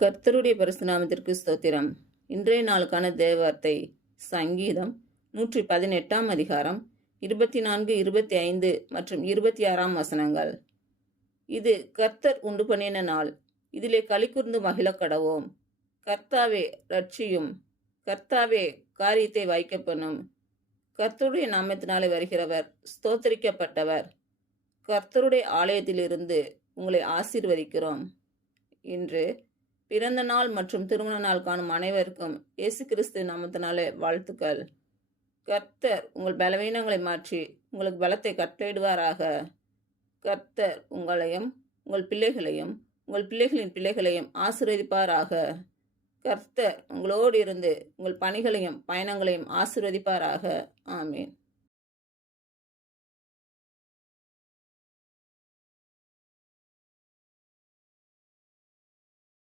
கர்த்தருடைய பரிசுத்த நாமத்திற்கு ஸ்தோத்திரம். இன்றைய நாளுக்கான தேவவார்த்தை சங்கீதம் 118 அதிகாரம் 24, 25 மற்றும் 26 வசனங்கள். இது கர்த்தர் உண்டு பண்ணின நாள், இதிலே களிகூர்ந்து மகிழ கடவோம். கர்த்தாவே ரட்சியும், கர்த்தாவே காரியத்தை வாய்க்கப்பண்ணும். கர்த்தருடைய நாமத்தினாலே வருகிறவர் ஸ்தோத்தரிக்கப்பட்டவர். கர்த்தருடைய ஆலயத்திலிருந்து உங்களை ஆசீர்வதிக்கிறோம். இன்று பிறந்த நாள் மற்றும் திருமண நாள் காணும் அனைவருக்கும் இயேசு கிறிஸ்து நாமத்தினாலே வாழ்த்துக்கள். கர்த்தர் உங்கள் பலவீனங்களை மாற்றி உங்களுக்கு பலத்தை கட்டளையிடுவாராக. கர்த்தர் உங்களையும் உங்கள் பிள்ளைகளையும் உங்கள் பிள்ளைகளின் பிள்ளைகளையும் ஆசீர்வதிப்பாராக. கர்த்தர் உங்களோடு இருந்து உங்கள் பணிகளையும் பயணங்களையும் ஆசீர்வதிப்பாராக. ஆமீன்.